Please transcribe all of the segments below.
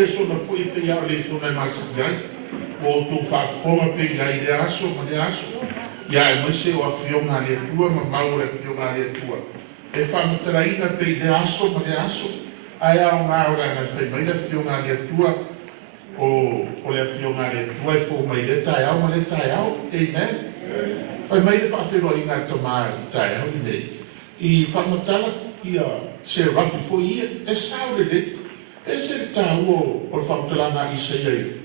le sona pui pe ia le sona masiai. O tu whafonga pe ia i le aso, ma le aso. Ia e mese o a fionga le tua, ma maura fionga le tua. E whamataraina pe le aso, ma le aso. Ai au ngā ora na whai mai le fionga le tua. O le fionga le tua e fo mai le tai au, ma le tai au. Amen. Whai mai le whawhero i ngā tamā i tai au i nei. I whamatala ia se rafi fo ia, e saure le. E se tā ua o whamatalanga i se iei.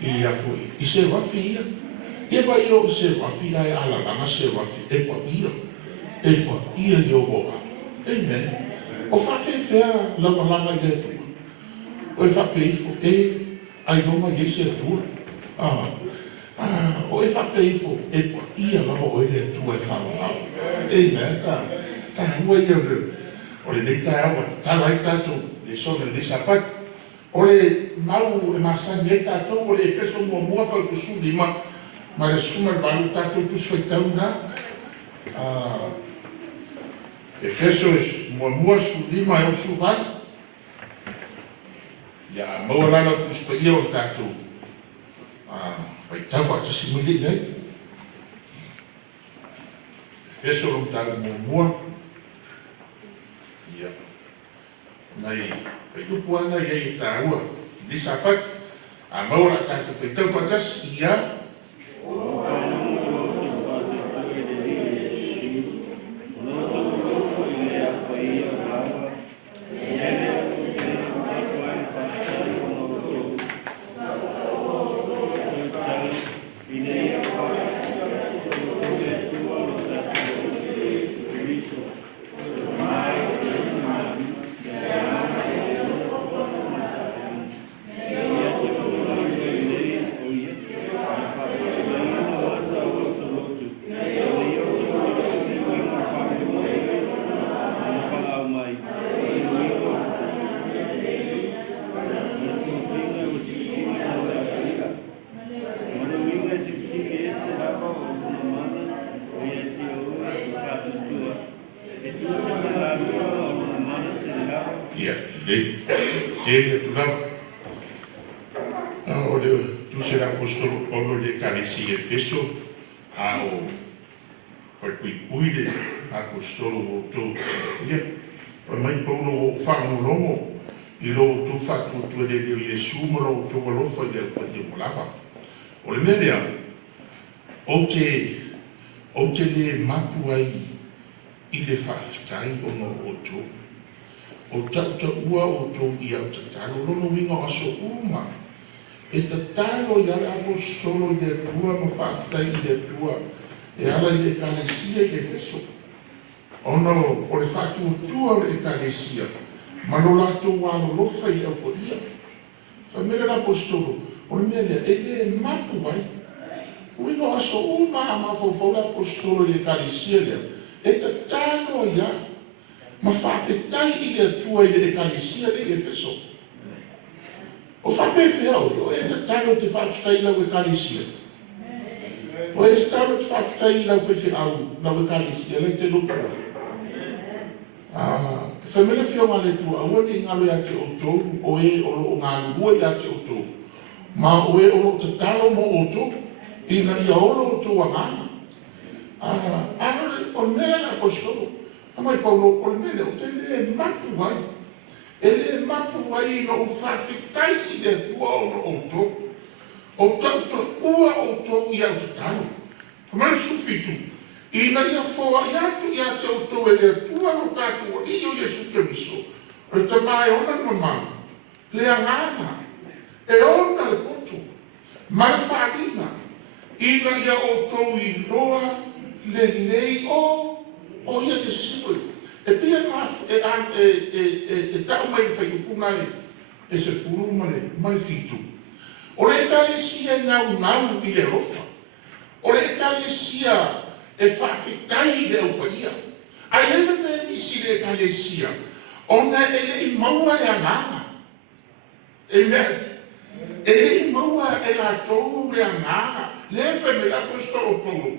I a fui. I se rafi ia. Ia vai o se rafi ai ala langa se rafi. E pa ia. E pa ia i o hoa. Amen. O whawhewhea langa i le tua. O e whapeifo e ai noma i se tua. O e whapeifo e pa ia lama o i le tua e whawahau. Amen. Tā hua ia reu. O le nei tai awa, tārai tātou, le sona le sapat. O le mau e masani e tātou, o le efeso mua whau kusu lima, ma le suma le balu tātou tusu whaitau nga. Efeso mua su lima e o su van. Ia maua lala tusu pa ia o tātou. Whaitau whaitasi mili nei. Efeso o tātou mua. Ia. Nei, pei kupuana ia i tāua. Ni sapat, a maura tātou whaitau whatas, ia. Efeso ao pui apostolo o tō ia o mai paulo o whanulongo i lo tō whatu tu le leo Iesu mo lo tō walofa i leo pati o lava o le merea o te le mapu ai i le whaftai o no o tō o tauta ua o tō i au tataro lono winga aso uma e tatalo i ala apostolo i le tua ma whaftai i le tua e ala i le ekalesia i Efeso. Ono o le whatu o tua o le ekalesia ma no lato wano lofa i au po ia. Whamere l'apostolo o le mea lea e le mapu ai. Uino aso uma a mawhawhau l'apostolo i le ekalesia lea e tatalo i a ma whawhetai i le tua i le ekalesia le Efeso. O whapewhea o e te talo te whawhitai lau e kalisia. O e te talo te whawhitai lau whewhi au lau e kalisia, lei te lupara. Whamere whionga le tua, aua ni ngalo ia te o tōu, o e o ngā lua ia te o tōu. Ma o e o te talo mo o tōu, i nga ia olo o tōu a ngana. Ano o mea na apostolo, amai paulo o mea o te le matu vai. Ele mapu ai no o whawhitai i le tua o no o tō. O tauta ua o tō i au te tano. Kamara sufitu. I na ia whoa i atu i ate o tō e le tua no tātua i o Iesu Keriso. O te mai ona mamau. Le angana. E ona le poto. Mara whārina. I na ia o tō i loa le lei o ia te siwe. E pia e tau mai whaikupuna e se puru mare fitu. O le ekalesia nau i le rofa. O le ekalesia e whawhitai i le aupaia. Ai ele me nisi le ekalesia. Ona ele i maua le anganga. E let. Ele i maua e la tōu le anganga. Le wheme la apostolo Paulo.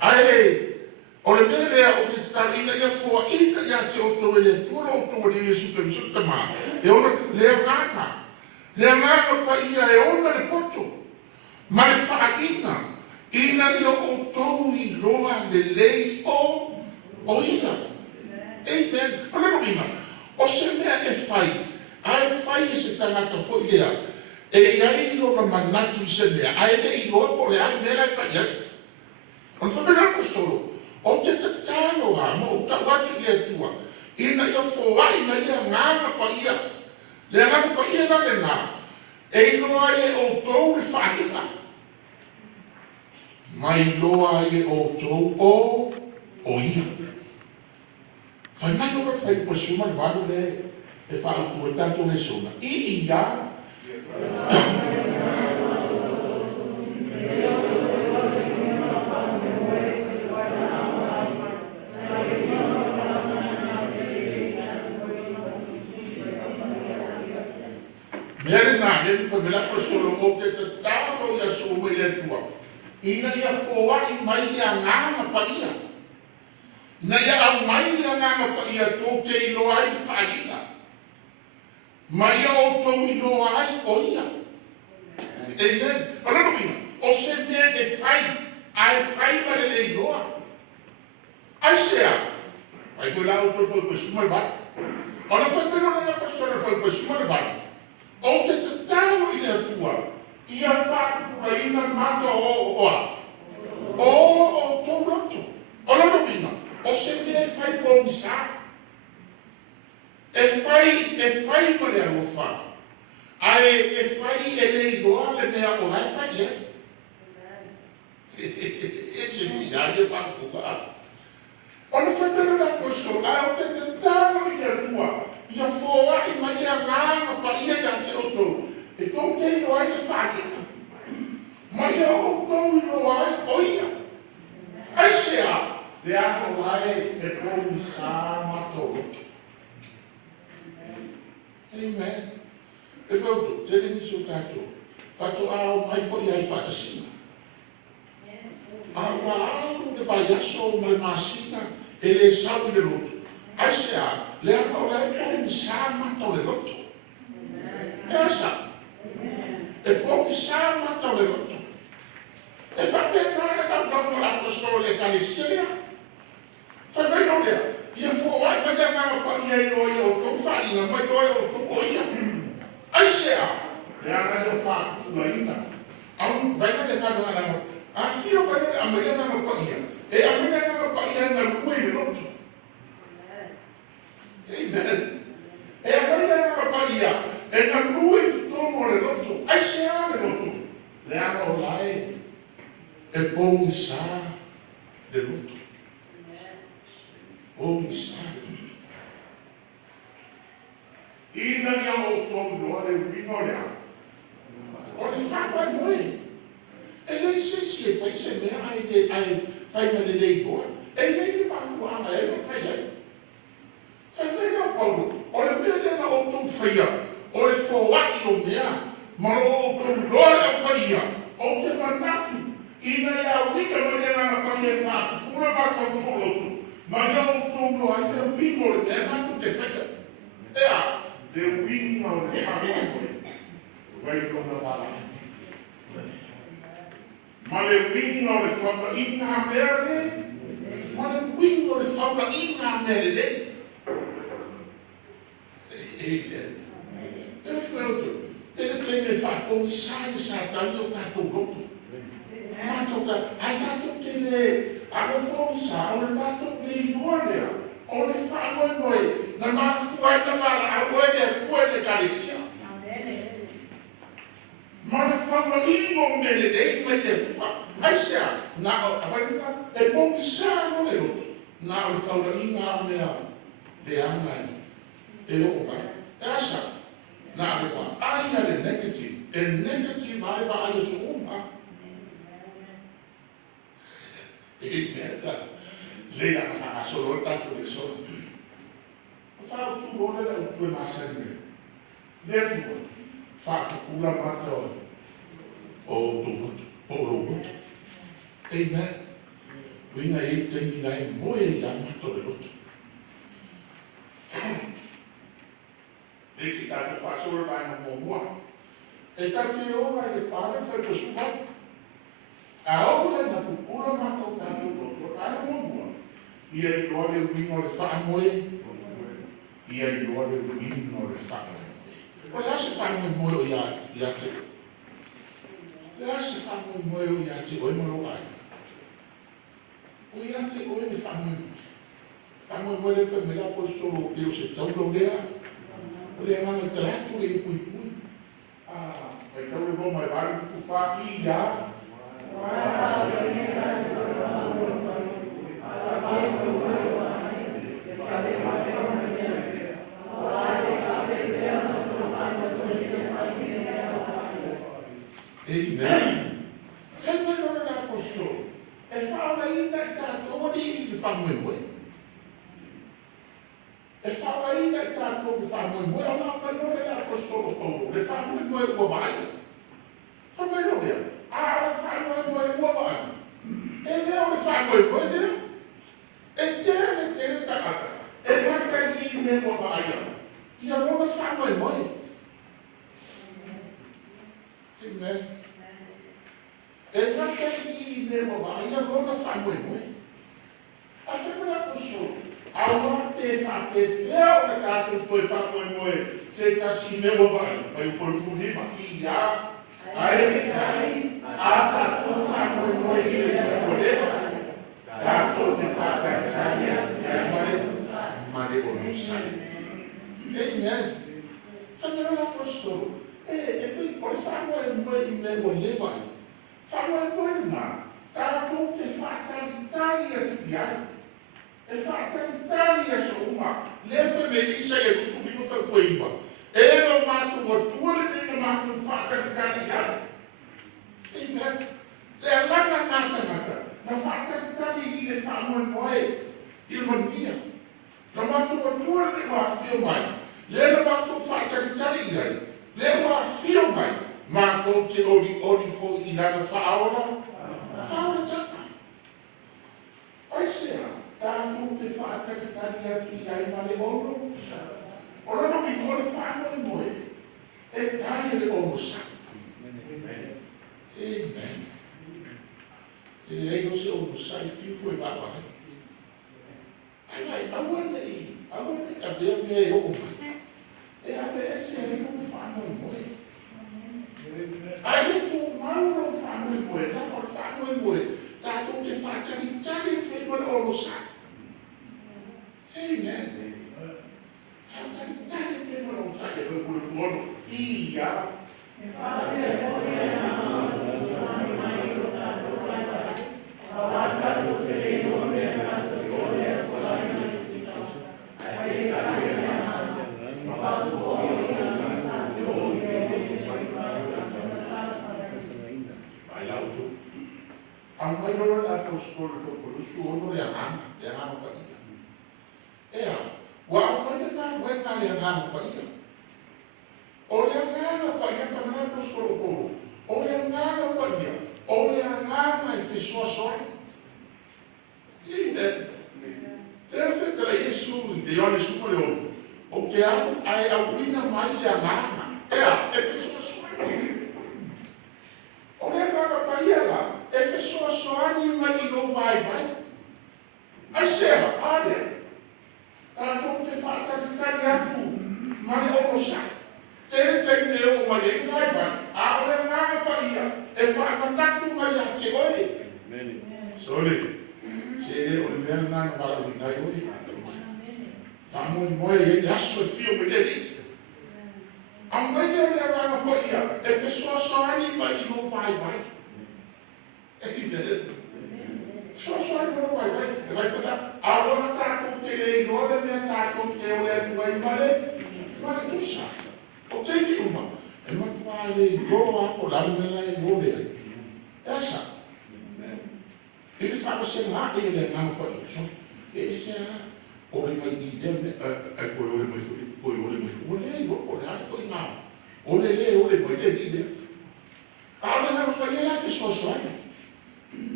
Ai o le mea lea o te tarina ia fua ina ia te oto e le tuara o tō le Iesu Keriso tamā. E ona lea ngāna. Le anganga pa ia e ona le poto. Ma le whaakina. Ina ia o tou I loa le lei o ina. Amen. Ana no ina. O se mea e whai. Ai whai se tangata fo lea. E ai ilo na manatu se mea. Ai le ilo po le ai mea lai whai ai. Ona whamena apostolo. O te tatalo ha. Ma o ta watu lea tua. Ina ia fōa ina ia nganga pa ia. Le nganga pa ia na le nā. E loa e o tou le whaakina. Mai loa e o tou o ia. Whai mai loa whai po suma le wadu le e whautu e tato le suna. I ia. Mere nā, e whamela ko solo o te tālo ia so ue le tua. Ina ia fōai mai ia ngāna pa ia. Na ia au mai ia ngāna pa ia tō te ilo ai whaarina. Mai ia o tō ilo ai o ia. Amen. Anano ina, o se mea e whai, ai whai mare le iloa. Ai sea, ai fui lau tō whai pasuma le vara. Ana whai pero na pastora whai pasuma le vara. O te tatalo I le tua, ia whakura ina mata o oa. O tō roto. O lano ina, o se mea e whai pōmisa. E whai mare alo wha. Ai e whai e le iloa le mea o lai whai e. E se mea e whakuka. O na whai pero na koso, ai o te tatalo I le tua. Ia fōa I mai a ngāna pa ia ia te oto. E tō te ino ai te whākina. Mai a o tō ino ai o ia. Ai sea, te ako lai e pōmi sā matoro. Amen. E whautu, te ringi si o tātou. Whatu ao mai fo I ai whatasina. A wa au te pai aso mai māsina e le sau I le roto. Ai sea, le ako lai pōmi sā mato le loto. E asa. E pōmi sā mato le loto. E whapena ka nopo apostolo le kalisia lea. Whapena lea. Ia fōai mai le ngā pa ia I o tō wharinga mai doa I o tō o ia. Ai sea, le ana le whakuna ina. Au, vaina le ngā ngā. A whio mai le amere ngā pa ia. E amere ngā pa ia ngā lue le loto. Amen. E a mai ana ka pa ia, e na lue tu tomo le loto, ai se a le loto. Le ana o lai, e pōmi sā le loto. Pōmi sā le loto. Ina ia o tomo loa le upino lea. O le whapai moe. E lei se si e whai se mea ai whai ma le lei boa. E lei le mahua ana e ma whai ai. Whainga Paulo, o le mea lena o tō whaia, o le whawaki o mea, ma o tō lore o paia, o te manatu, ina ia wika ma lena na paia whātu, kura maka o tō lotu, ma ia o tō loa i le wingo le mea matu te whaia. Ea, le wingo le whātu, wai kona wala. Ma le wingo le whaka ina mea le, ma le wingo le whaka ina mea le. Amen. E me whautu, te me whakong sāi sātani o tātou roto. Mātou ka, ai tātou te le, aro kong sā, o le tātou le inua lea, o le whānoi noi, na māfuai na mara, a oe lea kua le karesia. Ma le whanga ingo me le rei, mai te tua. Ai sea, nā o tawaita, e pōki sā no le roto, nā o le whanga inga mea, le angai. E o mai, e asa, nā rewa, aia le negative, e negative aewa aia so uma. E mea, leia na asolo tātou le solo. Whao tu rone le utue māsene. Lea tua, whakukula mata o tō mutu, pōro mutu. Amen. Winga e tengi nai moe ia mato le lotu. Esi tātou whasora mai na mō mua. e take ora e pare fai per suba. A ora na pupura mata o tato o tato mo. Ia I roa le wino le whaamoe. Ia I roa le wino le whaamoe. O le ase whaamoe moe o ia te. Le ase whaamoe moe o ia te oi maro ai. O ia te oi le whaamoe moe. Whaamoe moe le whamela po solo e o se taulo lea. O le ngana te ratu e pui pui. Vai tau le roma e varu fufa I ia. Amen. Sempre non è l'apostolo. E fa una libertà, come dici che fa noi? E fa una libertà come fa noi? Ma non è l'apostolo Paolo, le fa noi uomini. Fa noi. Le fa noi uomini. E le fa noi. E te da. E guarda lì ne uomini. Io non fa noi. Amen. E non che ne uomini, io non fa noi. A sempre l'apostolo. Allora te fa te feo che cazzo puoi fare con noi se ti assieme vai fai un po' di ma chi ha ai a tu fa con noi che voleva cazzo ti fa cacciare ma devo non sai e niente sembra l'apostolo e poi poi fanno noi che voleva fanno noi ma cazzo ti fa cacciare e fa cantare su uma leva melissa e lo scubino fa coiva e lo mato motore e lo mato fa cantare e le lana nata ma fa cantare le famo noi il mondia lo mato motore ma fio mai le lo mato fa cantare le ma fio mai ma tutti ori fu in la fauna già ai sera tanto che fa capitare gli altri male oro, ora non mi vuole farlo in noi, e dai le uomo santo. Amen. E lei non se uno sa il figlio e va avanti. Allora, abbiamo le uomo, e adesso non fanno in noi. Hai detto, ma non fanno in noi, non fanno in noi, tanto che fa capitare il tuo uomo santo. Amen. Fantastic che non sa che per quello buono ia. A noi non l'apostolo con il suo nome le amano per guarda che guarda le angano paia. O le angano paia fanno lo scopo. O le angano paia. O le angano e fisso solo. E effetto la Gesù di ogni suo leone. O che hai abbina mai le angana. E fisso solo. O le angano paia. E fisso solo ma di non vai. Ai sera, ale. Tanto che fa capitare tu, ma ne ho sa. Te ne ma ne vai, a ora non paia e fa contatto ma ya che oi. Soli. Se o ne non va di dai oi. Famo moi lascio il figlio lì. A me ne va paia e che so anima di non vai. E quindi só não vai fazer. Agora está com ele, agora me está com ele, ele vai embora. Mas tu sabe, o que é uma? É uma toalha igual a polar nela igual dele. Essa. Ele fala assim lá, ele não pode. Esse é o que vai dizer, é o que vai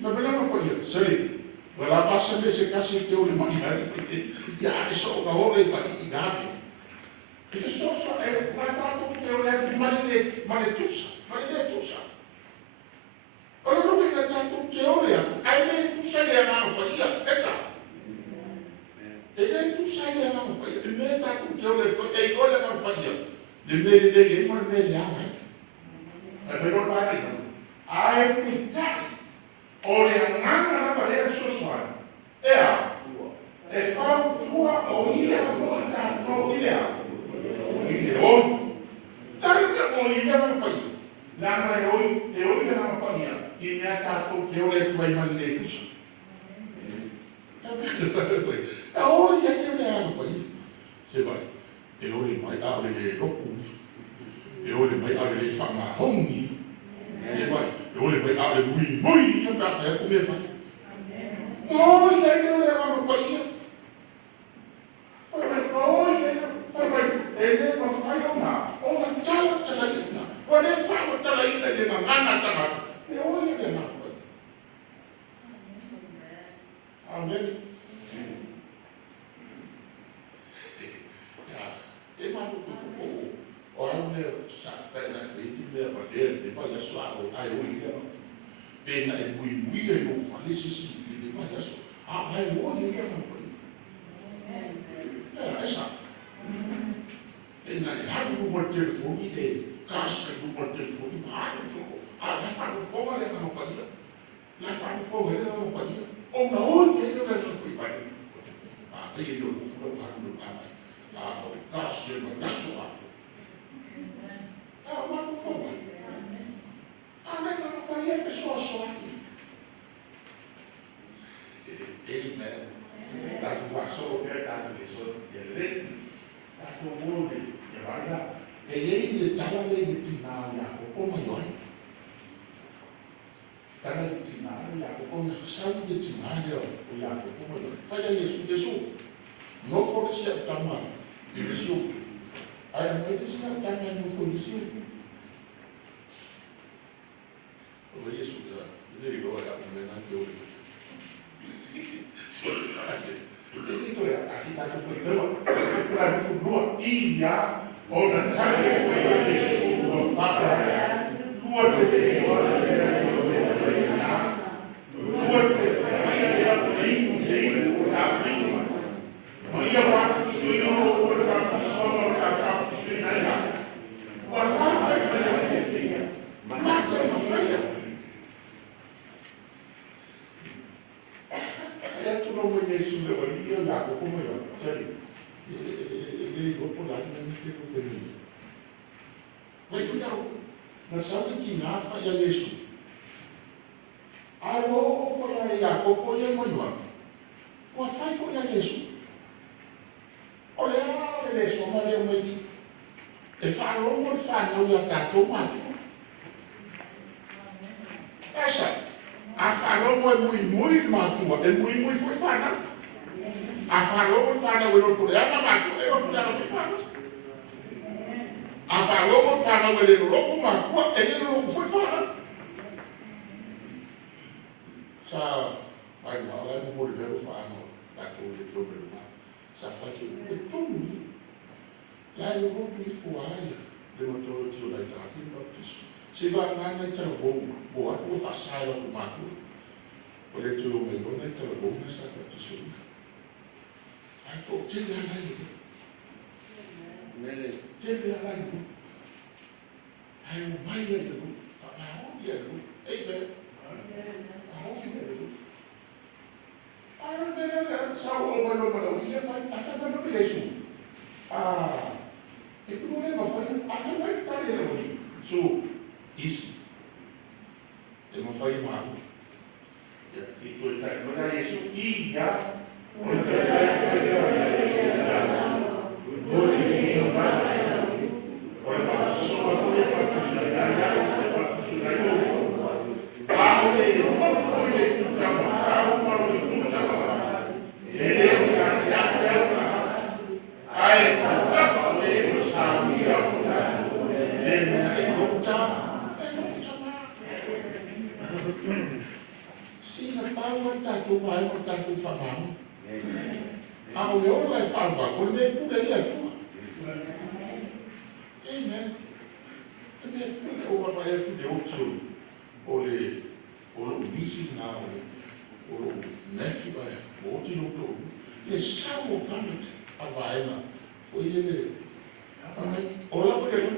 Familiar poi, sai, la passa invece casi che ore magari, ya so la ore i gabi. E se so è guardato che ore maletussa. le tusa. Ora no me ngatato te ole atu. Ai le tusa le ana pa ia esa. E le tusa le ana pa ia. Me tatu te ole to e ole ana pa ia. Le me le ma me le ana. E pero pa ai. Ai mi tai. Ole ana na pa le so soa. Ea. E fa tua o ia mo tatu ia. Ile o. Targa o ia na pa ia. Lama e oi, te oi na mapangia, i mea tātou te oi tu ai mani le tusa. E oi, e te oi a mapangia. Se vai, e oi mai awe le loku, e oi mai awe le whanga hongi, e vai, e oi mai awe mui mui, e ka whae ku me whai. Oi, e te oi a mapangia. Oi, e le ma whai o ngā, o na tala tala ina. O le whaama tala ina le ma ngana tamata. E oi le ma koe. Amen. E ma fufu o au me sa pena whiti mea ma e vai aso o ai oi le ma. Pena e mui mui e no whalesisi le vai aso. A vai oi le ma koe. Esa. E nga e haru mo telefoni e casa do telefone, mas a faru fonga le no paia. La faru fonga le no paia. O na onde ele vai no paia. A aí eu fui para no paia. A o casa no gasto lá. A faru fonga. A me no paia pessoa só. Amen. Da tua só per da pessoa de da tua mundo que vai lá. E ele le tala le tina ya o maior. Tala le tina ya o na sau le tina ya o ya o maior. Fala isso. No for se tama. Isso. Ai a mais se tama no for isso. O isso da. Ele go ya o na teu. Ele go assim tá foi tão. Para o futuro e ya ora tale quella che fu fatta due te ora due te una prima ma io quando sono ora quando sono capo sui guardate quella che figlia ma c'è una figlia e tu non vuoi nessuno io la come io cioè ele popular na minha família. Mas não, nós sabemos que Nafa e Alesu. Alô, foi a Iacob, foi a Manoel. O Afai foi a Alesu. Olha, Alesu, mas eu me digo. E falou, o Afai não ia estar tomado. Essa, a falou é muito matua, é muito foi falado. A falou fana o no programa mato e no programa ficado. A falou fana o no loco mato e no loco foi fana. Sa ai lá lá no morrer fana tá todo de problema. Sa pa que o tumi lá no loco e fuaia de motor de lá tá aqui no piso. Se vai lá na telefone, boa tu façai lá no mato. Olha tu o meu na telefone nessa pessoa. Então, teve a lei. Teve a lei. Aí o mais é do grupo. Aonde é do grupo? Ei, bem. Aonde é do grupo? Aonde é do grupo? Sabe o valor? Ia fazer a fama no isso. E o problema foi a fama que está ali. Isso. Eu não falei mal. E tu está olha isso e já tu vai botar tu falando. A mulher vai salvar, quando ele poderia tua. Amen. whae tu de otio o lo misi na o lo nefi ba o ti no to le samo tamit avaina foi ele o la por el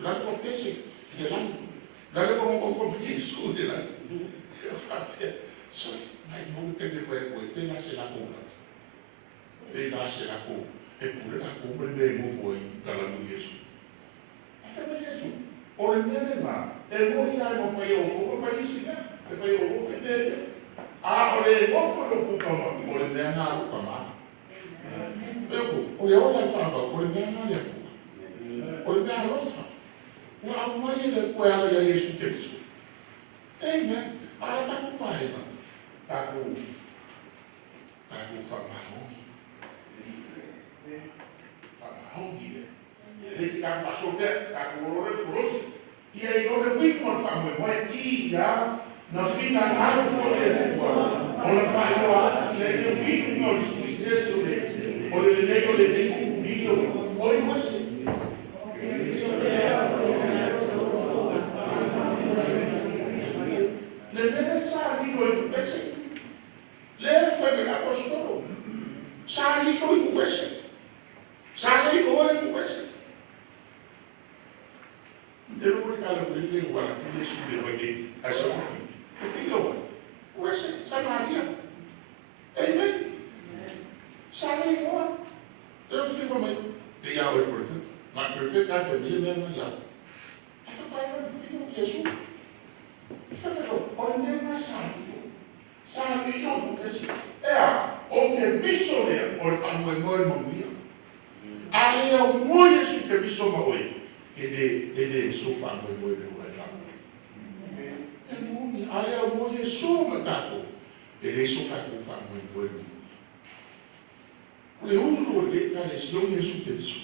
la cortese de la la como o foi su de la so mai mo que me fue pues te la se la cola te la se la cola e pure la cumbre de mo foi dalla Gesù até Gesù o il mio e voi non fai o fai sì e fai o fai dele ore o fai o puto o le mia na o ma ecco o le ora fa o le mia na o le mia lo fa o mai le quella ya Gesù Cristo amen ala ta ku pai ta ku fa mahoni ele ka passou te ta ku ore cross e aí não é muito mais famoso mas ia na fina nada foi ora fai no alto e ele muito não esquece o ora ele nego le tem um vídeo oi você le deve sali noi questo le fai l'apostolo sali noi questo sali noi questo devo portare quelli uguali a quelli subito perché a sapere perché io questo Samaria amen sali noi devo fare come che io ho il perfetto ma il perfetto è per me non io a fare il Gesù Sapete, ogni santo, santo non o che bisogna o fanno il mondo mio. Alle o muoio su che bisogna voi ed è su fanno il mondo voi fanno. E muoio, alle o muoio su capo ed è su capo fanno il mondo. Le uno che cane si non Gesù Cristo.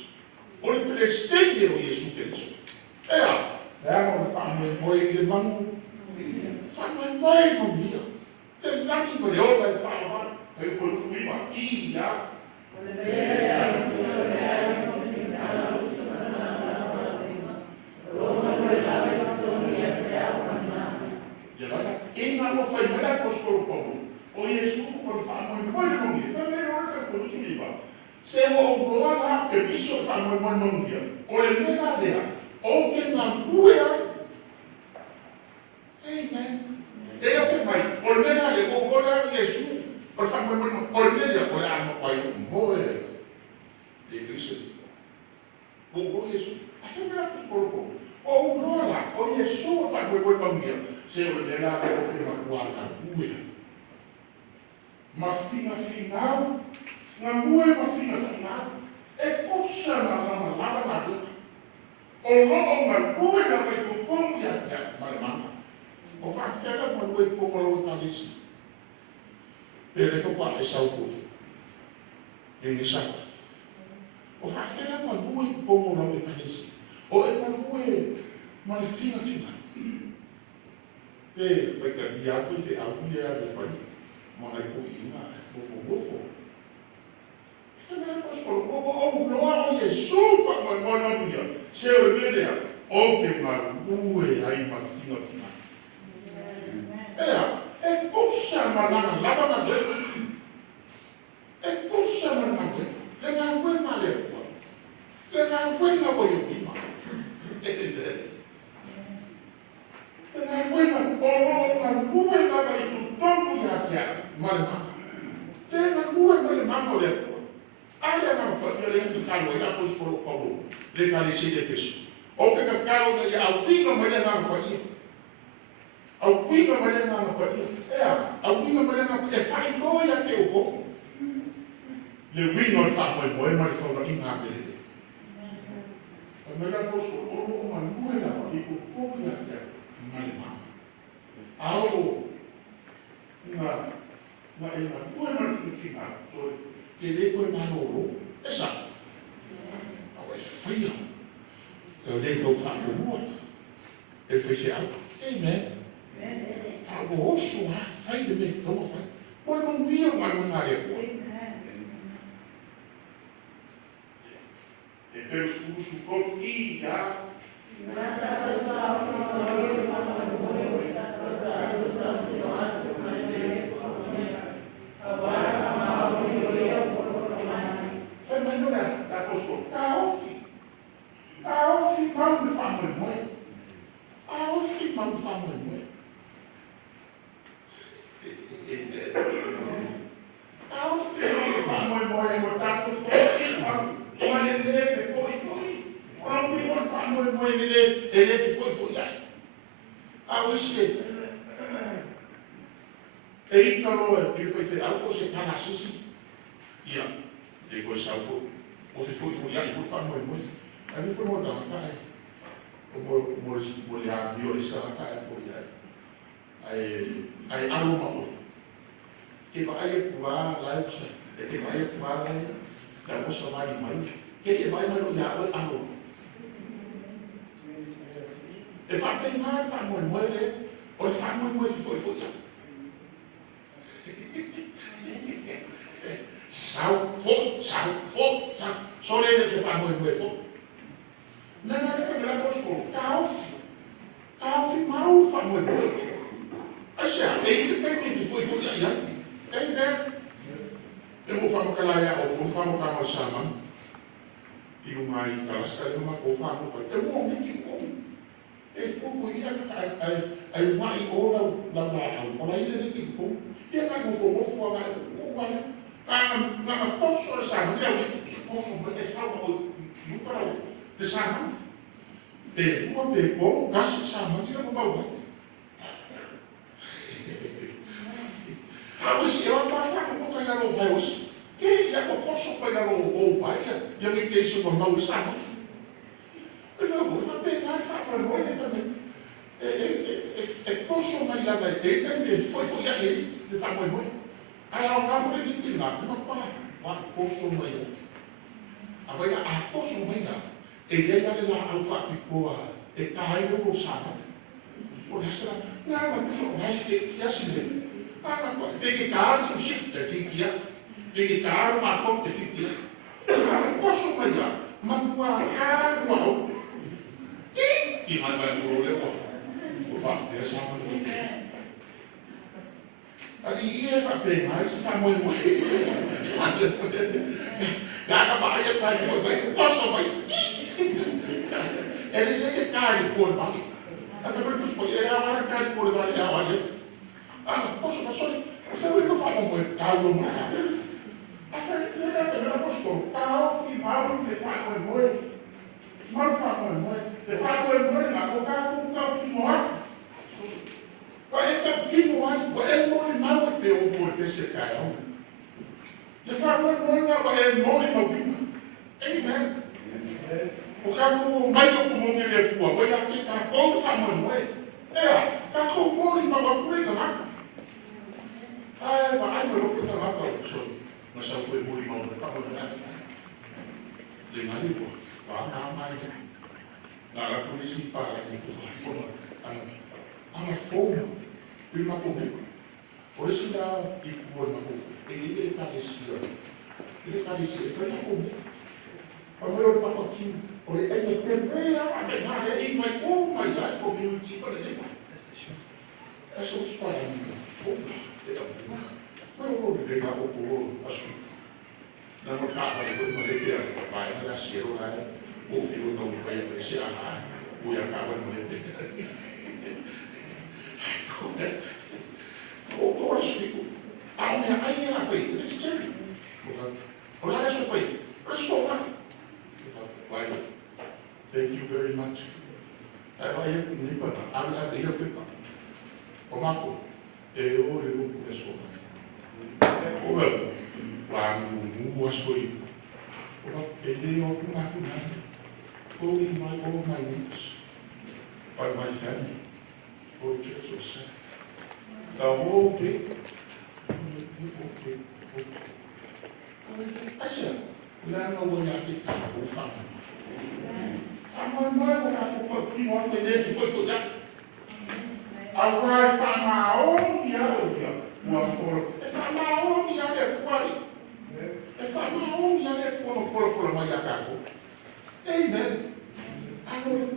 O le prestende o Gesù Cristo. Fanno il mondo fanno il mondo mio e l'anni per ora il fama per costruire mattina e non lo fai mai con solo o Gesù lo fanno il mondo mio per me non è costruire se ho provato che visto fanno il mondo mio o le mie idee o che non vuoi amen. Ele afirma, ormena le gogora Gesù, per fare un ormena poi hanno poi un muore. Difficile. Gogo Gesù, afirma per poco. O un'ora, o Gesù fa quel bambino, se ormena le gogora guarda lui. Ma fino a finale, non vuoi ma fino a finale, e possa la lava o non ma lui la vai con pompi a te, ma le manda. O fa'afeaga ma lue pomolo talisi. E le fa e saufuri. E ni sapa. O fa'afeaga ma lue pomolo talisi. O e ma lue ma le fina. E fai ka dia foi fe a dia de fai. Ma ai kuina, mofo. Se me pas o no a Gesù fa ma no dia. Se o vedea o che ma lue ai ma fina. E possa mandare la donna e possa mandare le gangue male le gangue non voglio prima le gangue non due ma tu troppo ya male le gangue male mamma le alle non per le intano e la posto Paolo le calici de fesso o che caro de audino me le non poi Alguém vai olhar na parede. Alguém vai olhar na parede. Faz noi até o corpo. Le não fa poi poi ma fa una immagine. A me la posso o ma lui la fa tipo come la chiama. Ma le mani. Auto. Ma è la due ma finale. Che le poi manolo. Esatto. Ma è frio. E lei non fa nulla. E fece altro. Amen. O osso fai de me, como fai? Por não via uma lunária boa. E Deus puso coquinha,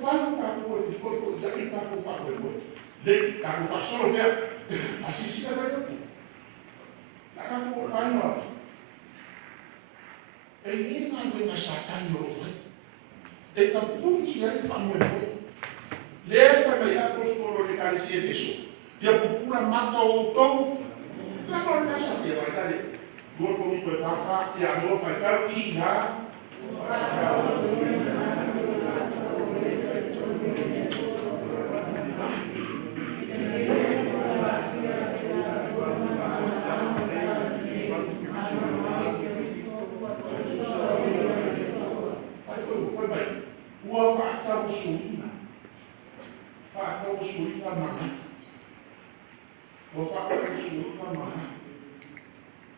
paro kako e ko ya ki kako fa ko le kako fa solo que así sí que vai la kako vai no e ni na venga satan no fa e ta puni ya fa mo le fa me ya ko solo le cari si efeso ya pura mata o to la ko na sa ti vai dale due comunque fa e allora fa cari ya Suita mana, ofa ko suita mana.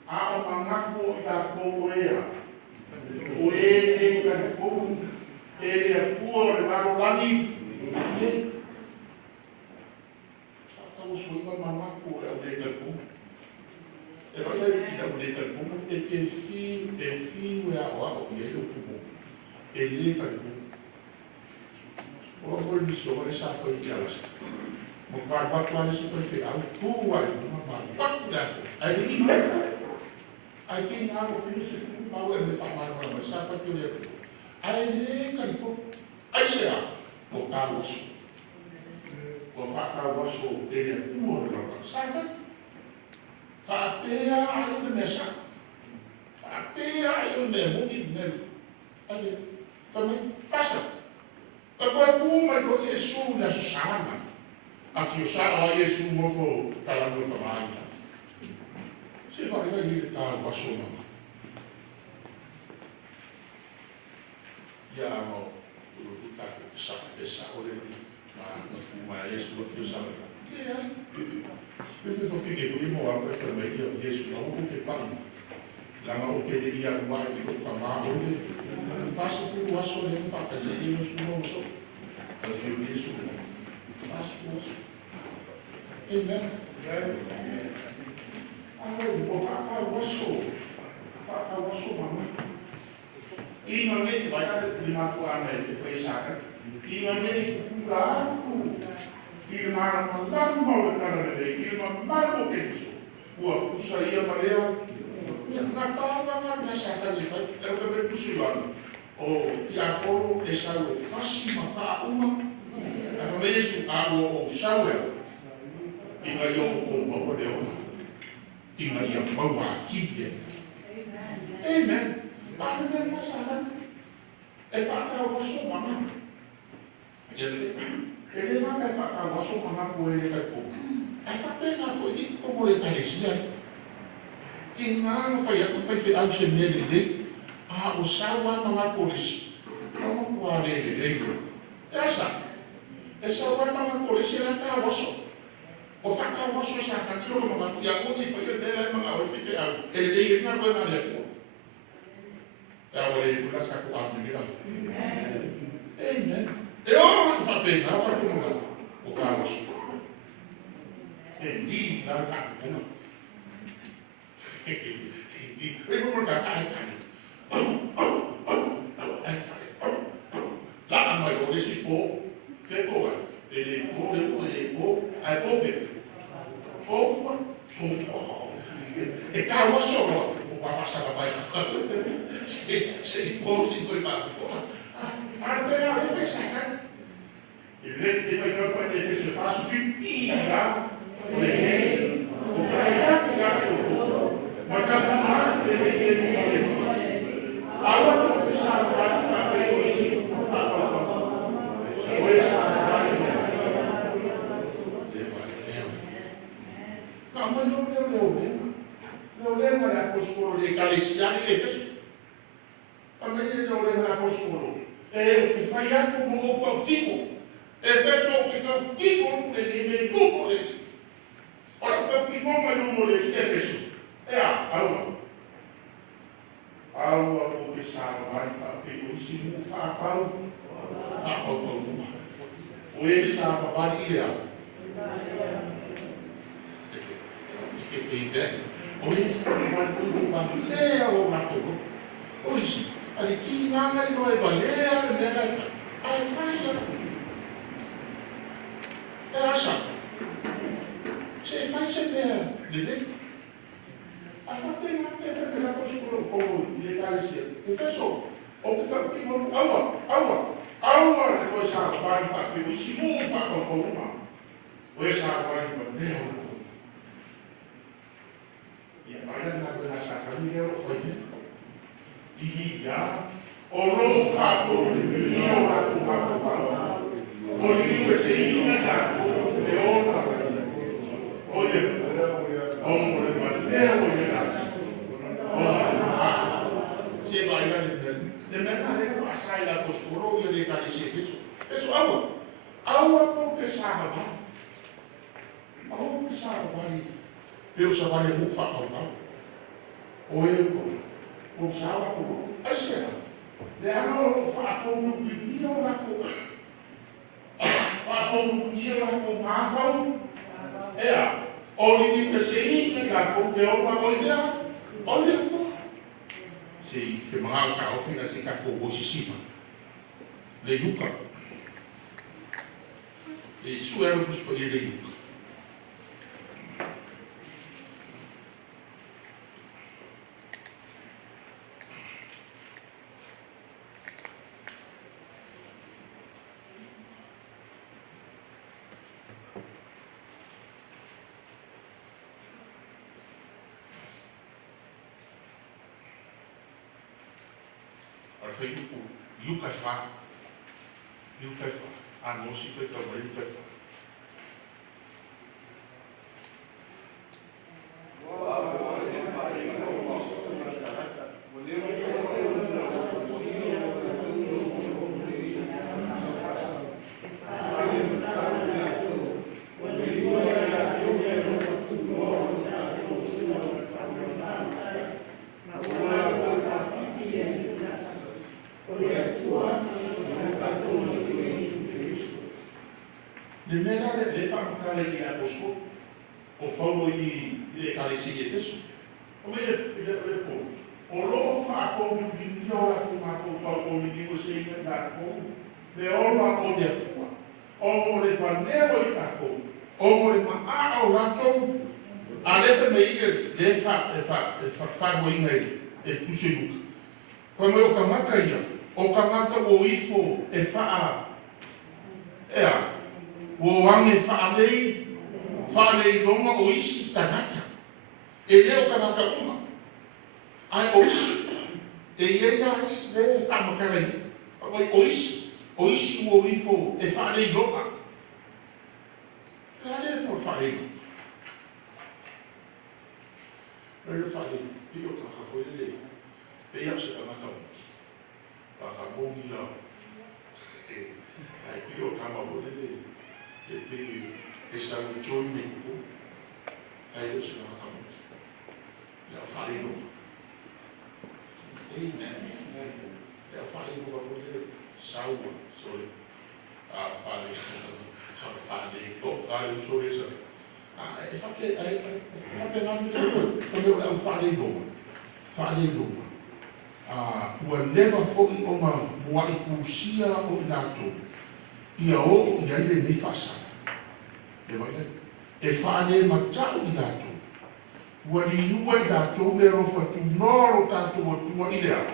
A mana ko da ko oea, oe ka ko ele ko le maro lani. Fa ko suita mana ko e ka ko. E vai le ka ko e ke fi we a wa o ye lo ko. Ele ka ko. O foi isso, olha essa foi elas. Một vài bác quan sẽ phải áo thu hoạch mà bắt là ai đi nói ai kinh áo một cái sự bao em phải mà sao bắt tiêu được ai đi cần có ai sẽ một áo một số một phát áo một số để làm mua được rồi sao đấy phát tế ai cũng để sao phát tế ai cũng để muốn nhìn lên ai đi phải mình phát sao cái coi cú mà đối với số là sáng mà affiosava Yesu mofo kalando pamaina. Se vai lá ir ta wasoma. Ya no rufuta sa esa ole ma fuma Yesu affiosava. Ya. Questo fa finché primo a per me Yesu non può che parla. La mano che devi guardare di pamma ole. Fa se tu wasoma ne fa così io non so. Così Yesu Amen. Agora o mama. E não é vai dar de uma forma que foi saca. E não é bravo. E não mandar mal da cara dele. E não mandar o que isso. O puxa aí a madeira. Na palavra na saca de vai. Eu vou ver possível. O que a coro essa o fácil matar uma. A família isso o Samuel. Inga yo o mo de ona. Inga yo mo wa kibye. Amen. Amen na sana. E fa ka o so mama. Ele não vai falar o so mama ko ele ka ko. A fa te na fo ni ko mo le parecia. Inga no fa ya ko fa fe al se mele de. A o sawa mama polisi. Como ko ale de. Essa. Essa wa mama polisi la ka o so. O facto was so sa kan yo ma ya ko ni fa yo de la ma o fi al el de na ko na le ko ya o le fu la sa ko a mi la amen e o fa pe na wa ko mo o ka was e di la ka no e fu mo ka ka la ma yo si po fe ko ele po al pofe e cavolo solo qua passa la paia se posi quel fatto allora le pensate il lente poi non fa niente se fa su pittina o ma capita allora non sa fa così ma non problema l'apostolo dei cristiani e famiglia problema l'apostolo e che fai anche un nuovo tipo e fesso che un tipo non le gruppo ora per primo ma non vuole fesso e allora come sa vai fa che così non fa Paolo fa poco o essa va via Ois, valea o mato. Ois, ali que nada não é valea, né? Ai, falha. feso. O te kapi mo awa le ko sa ba fa pe si mo fa ko ma. O sa ba ni mo ne o. Ya ba na ba sa ka ni o fo te. Di ya o lo fa ko ni o la ko fa. O ni ko se ni na ka ko le o la. O ye o mo le ba ne o ye la. Se vai lá de verdade ele faz sair da postura e ele está dizendo isso água porque sabe água porque sabe vai Deus só vai levar fatal ou eu ou sabe ou assim é não fatal no dia ou na coisa fatal no dia ou na coisa é ou ele que se irrita porque é uma coisa olha se te mga kaofina si kako bosisima le yuka le suero buspo le yuka foi yuka fa a não se foi trabalhar yuka fa le mera le fa kale i a bosco o paulo i le kale si e feso o me le po o lo fa ko mi yo la ku ma ko pa ko mi ko se i na ko le o ma ko de tua o mo le pa ne o i ta ko o mo le ma a o la to a le se me i le fa mo i ngai e ku se lu fa me o kamaka ia o kamaka o ifo e fa a o ame whaarei ronga o isi tangata. E leo kanaka uma. Ai o isi. E ia isi leo tamakarei. O isi. O isi o ifo e whaarei ronga. Ka leo por whaarei ronga. Leo whaarei ronga. Pio kaka foi leo. E ia se kanaka uma. Kaka mongi au. Ai pio kama foi leo. E sa join de ko ai o se na ka mo ya fale no amen ya fale no ba fole saua sorry fale no ai so esa e fa che fa na mi ko o fale no ua leva fo'i o ma mua i pusia o i lato ia o ia le ni fasa e vai e fale matau i lato ua li ua i lato me rofa tu noro tato o tua i lea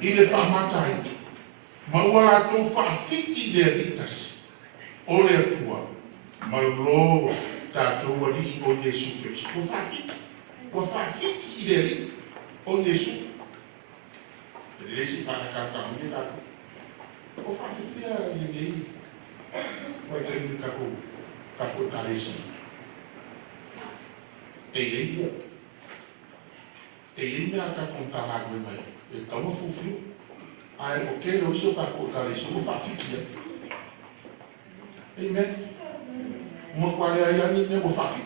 i le fa matai ma ua lato fa fiti le ritas o le atua ma lo tato o li o Yesu Cristo o fa fiti i le ri o Yesu e si fa la carta mi lato o fa fia le nei poi che mi capo carissimo e lei mi ha raccontato la mai e come fu fiu o che lo so capo carissimo fa fia e me mo quale ai anni ne fa fia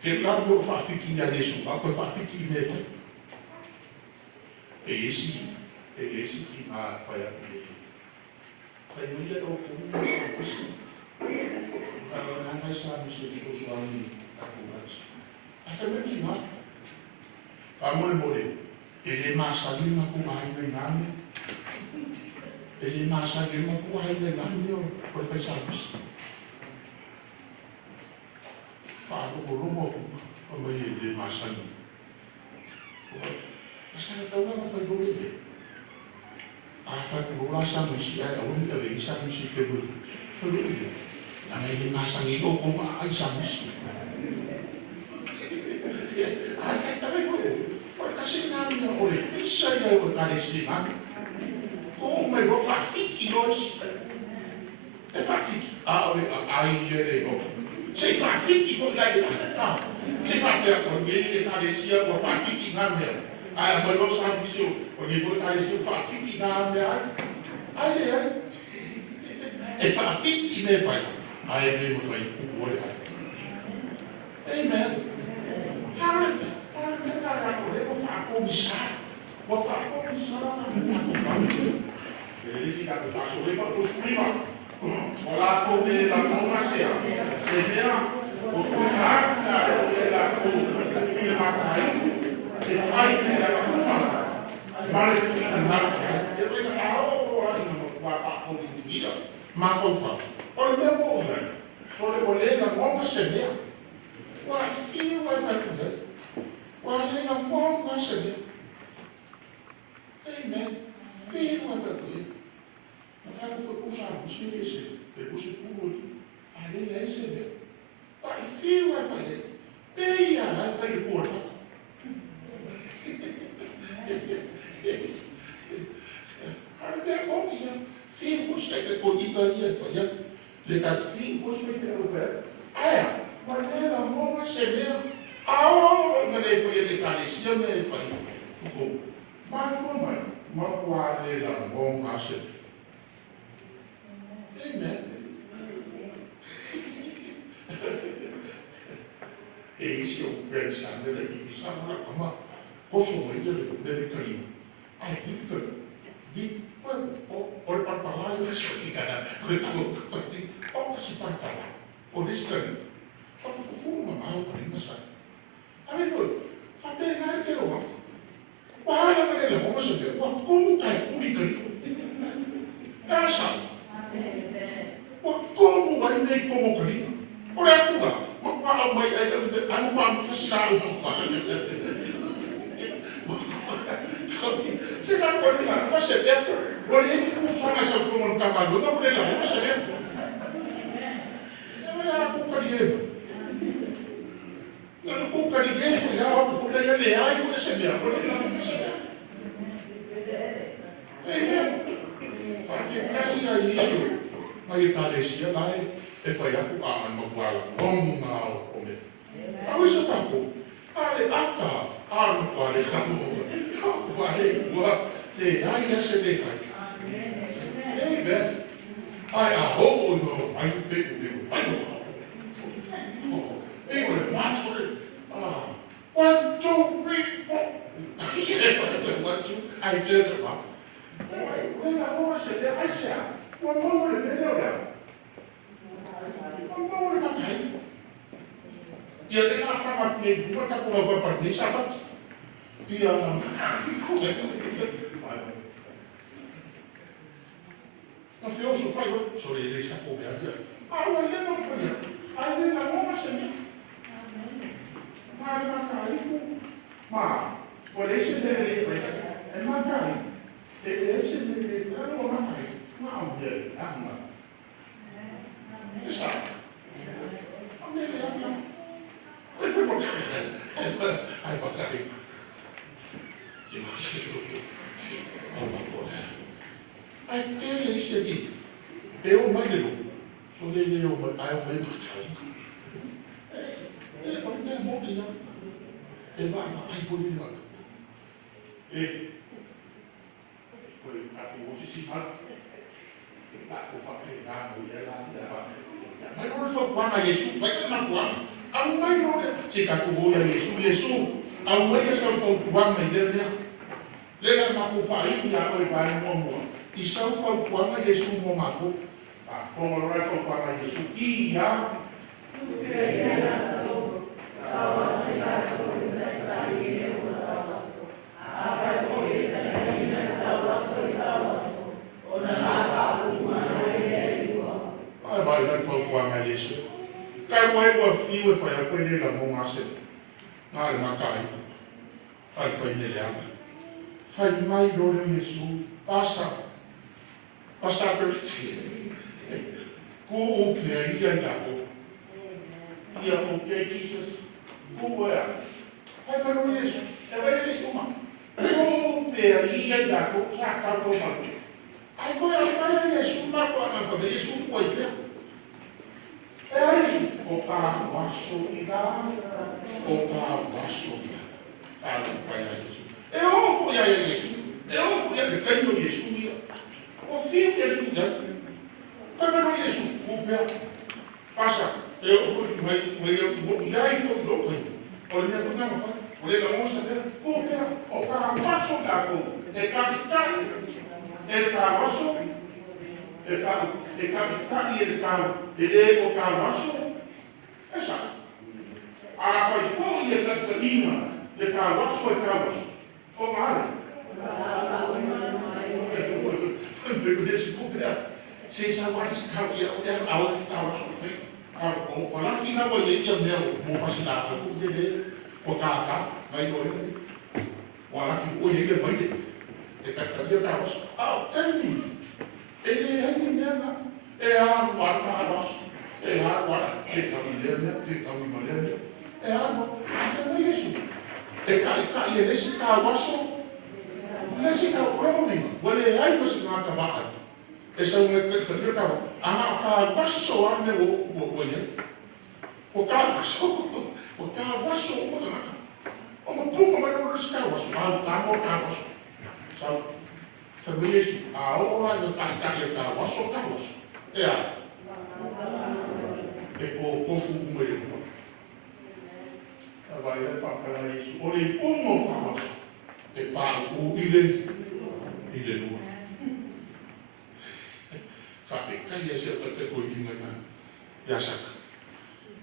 che l'altro fa fia adesso ma poi fa fia me fa e esse que faz a vida faz muito o comum é assim não sabe se os usuários da comunidade a família que não vamos morrer ele mais ali na comunidade nada ele mais ali na comunidade nada professores para o rumo como ele mais ali essa é a palavra foi ora samisi ai au ni ave samisi ke bulu fulu ana i masangi o ko ai samisi ai tabe ko por kasi na mi o le isa ia o karesi mami o mai ro fa fiki nos e fa fiki ai ele o sei fa fiki fo la de sei fa per o le karesi o fa fiki ngame ai ma lo samisi o le fo karesi o fa fiki ngame ai e fa fiki me fai ai me mo fai o le amen Amen. Viva da Dio. Ma fanno usare per questo futuro. Allora è sempre. Ma viva da Dio. E io la fai porta. Allora occhio. Vivo stai con i dai fai. Le tazzine posso mettere per. Ma è la mamma se non me le fai le calici, io me le fai. Ma come? Ma guarda la buona sede. Amen. E se io pensando che chissà ma posso vedere delle prime. Di o il parlare la scritta, o si parla, o di scritta. Fatto fu ma ho prima sai. Avevo fatto anche lo guarda che le uomo sapere, ma come hai pulito? Sa, ma come vai nei come prima? Ora fuga, ma qua mai hanno qua facilità qua. Se la guarda, fa sempre, volevi usare se come un cavallo, non voleva, non sapeva. E vai a bucare. Non cucca di dietro, io fu degli alleati, fu da sempre, quello da sempre. Fai a isso, ma io tale sia dai, e fai a cucca, ma guarda, non come. Ma questo capo, ale atta, hanno quale capo, fare qua, le hai a se le fai. E beh, ai a ho, no, ai te, ai they would watch for it. 1, 2, 3, 4. 1, 2, I did it. When I was there, I said, one more to get there. One more to get dia tengah sama ni, bukan tak kau berpergi sahabat. Dia Não filosofai, sorry, ele escapou bem ali. Agora ele não foi. Aí ele não vai ser. Ma por esse dele é matai. Esse dele não é matai. Não é ama. Isso. Onde ele ama? Ele foi por ai matai. Que você ai ele disse aqui. Eu mandei. Só ele eu matai o meio matai. Porque é bom dia. E vai, ai foi melhor. E foi a tua sistema. A tua família, mulher lá, mas não só quando a Jesus vai que não foi. A mãe não é. Se a tua mulher Jesus, a mãe é só foi quando a igreja. Lega na tua família, a mãe vai no mundo. E só foi quando a Jesus no mato. Ah, como não é só quando a Jesus e já. Vai dar fogo com a malícia. Quero aí o fio e foi a coisa da mão a ser. Não na cai. Aí foi nele. Foi mais dor em Jesus. Basta. Passaperiti. Ku pia ia nako. Ia ko ke Jesus. Ku ia. Hai manu Yesu. E vai le kuma. Ku pia ia nako sa ka ko ma. Ai ko ia mai Yesu ma ko ana ko Yesu ko ia. E ai Yesu o ka waso ida. O ka waso ida. Ka ko ia Yesu. E o fo ia Yesu. E o fo ia de kaino Yesu ia. O filho Yesu ia. Foi melhor isso, o pé passa. Eu fui, e aí foi do coelho. Olha, minha filha, não foi. Olha, a moça dela, o pé, o carro passou da cor. É capital, é carro passou. É capital e ele carro, ele o carro passou. É sabe. A faz fome e a cantarina, de carro passou, é carro passou. O mar. Foi melhor isso, o pé. Se sabe se cambia o ao estava sofrendo o laki na boia ia meu mo facilita o dele o tata vai doer o laki o ia vai de cataria tava tem ele é menina é a guarda é a guarda que caminha é a não é isso é cai ele se cava só nesse cava problema ele aí você não acaba essa é uma coisa que a passo a meu o carro passou uma pouco mais não está o carro sabe família a hora do carro passou é o fogo meio vai levar para isso olhe como carro é para o ele não sabe, kai ese te ko inga na ya sak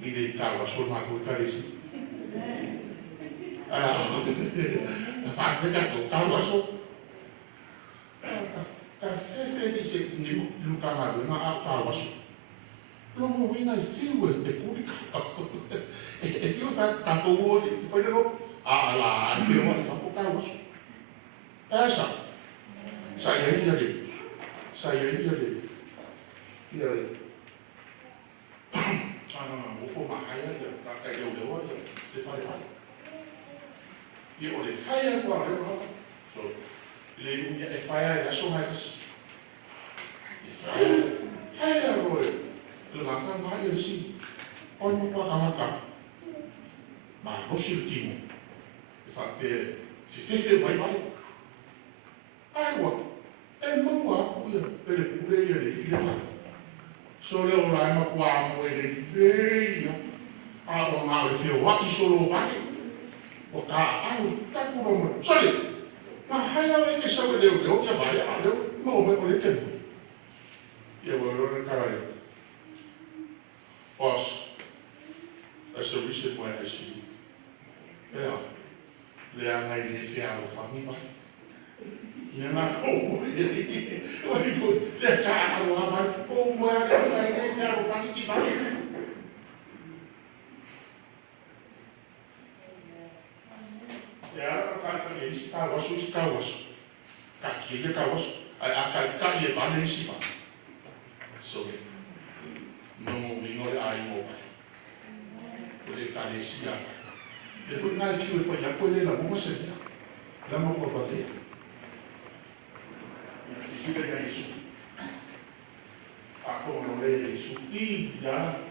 ide tawa so ma ko karisi fa fe ka to tawa so ka fe di se ni lu ka ma na tawa so lo mo winga fiu e ku ka e fiu fa ka ko wo foi no la fiu wa fa ko tawa so esa saya ini Iya, o forma haya ya ka yo de wa de fa de e o le haya ko a no so le un ya e fa ya so ha kas e fa haya ko le ma ka ma yo si o no pa ka ka ma no si timo fa pe si fe vai ai wa e mo wa ku ya pe le pure ya le so le ora ma kwa mo e veia a o ma le fio wa ki solo wa o ka au ka ku mo sale ma haya we ke sabe de o ya vale a de no me pone tempo e o ro cara le os a serviço mo é assim le a mai le fia o família Ia na como ele foi le cara o amar como era vai deixar o fani que vai era para ele cawas aqui ele cawas a cá ele vai nem se vai so não vi não ai mo vai ele tá nesse já ele foi na fio foi já por ele lá como seria lá não pode valer Sudah Yesus, aku menoleh Yesus tidak.